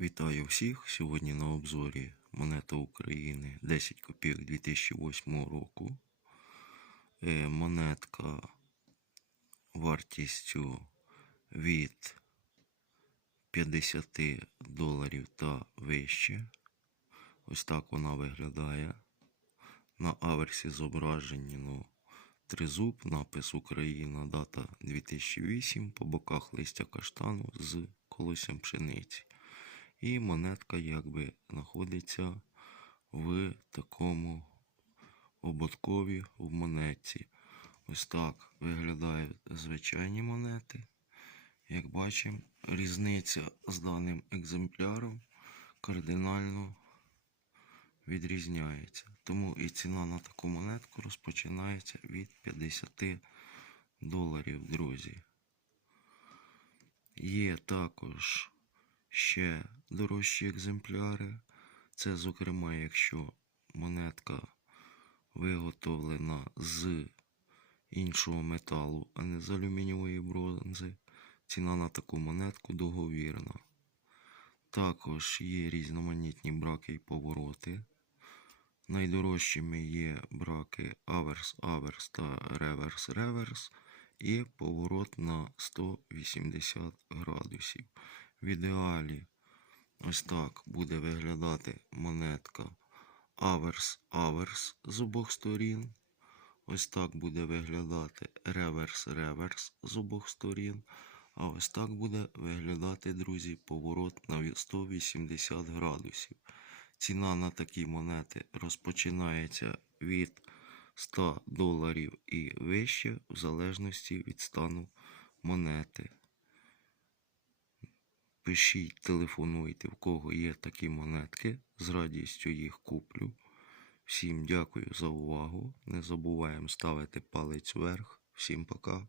Вітаю всіх! Сьогодні на обзорі монета України 10 копійок 2008 року. Е, Монетка вартістю від 50 доларів та вище. Ось так вона виглядає. На аверсі зображені ну, тризуб, напис Україна, дата 2008, по боках листя каштану з колоссям пшениці. І монетка якби знаходиться в такому ободкові в монетці. Ось так виглядають звичайні монети. Як бачимо, різниця з даним екземпляром кардинально відрізняється. Тому і ціна на таку монетку розпочинається від 50 доларів, друзі. Є також ще дорожчі екземпляри. Це, зокрема, якщо монетка виготовлена з іншого металу, а не з алюмінієвої бронзи. Ціна на таку монетку договірна. Також є різноманітні браки і повороти. Найдорожчими є браки аверс, аверс та реверс, реверс і поворот на 180 градусів. В ідеалі ось так буде виглядати монетка аверс, аверс з обох сторін. Ось так буде виглядати реверс, реверс з обох сторін. А ось так буде виглядати, друзі, поворот на 180 градусів. Ціна на такі монети розпочинається від 100 доларів і вище, в залежності від стану монети. Пишіть, телефонуйте, в кого є такі монетки. З радістю їх куплю. Всім дякую за увагу. Не забуваємо ставити палець вверх. Всім пока.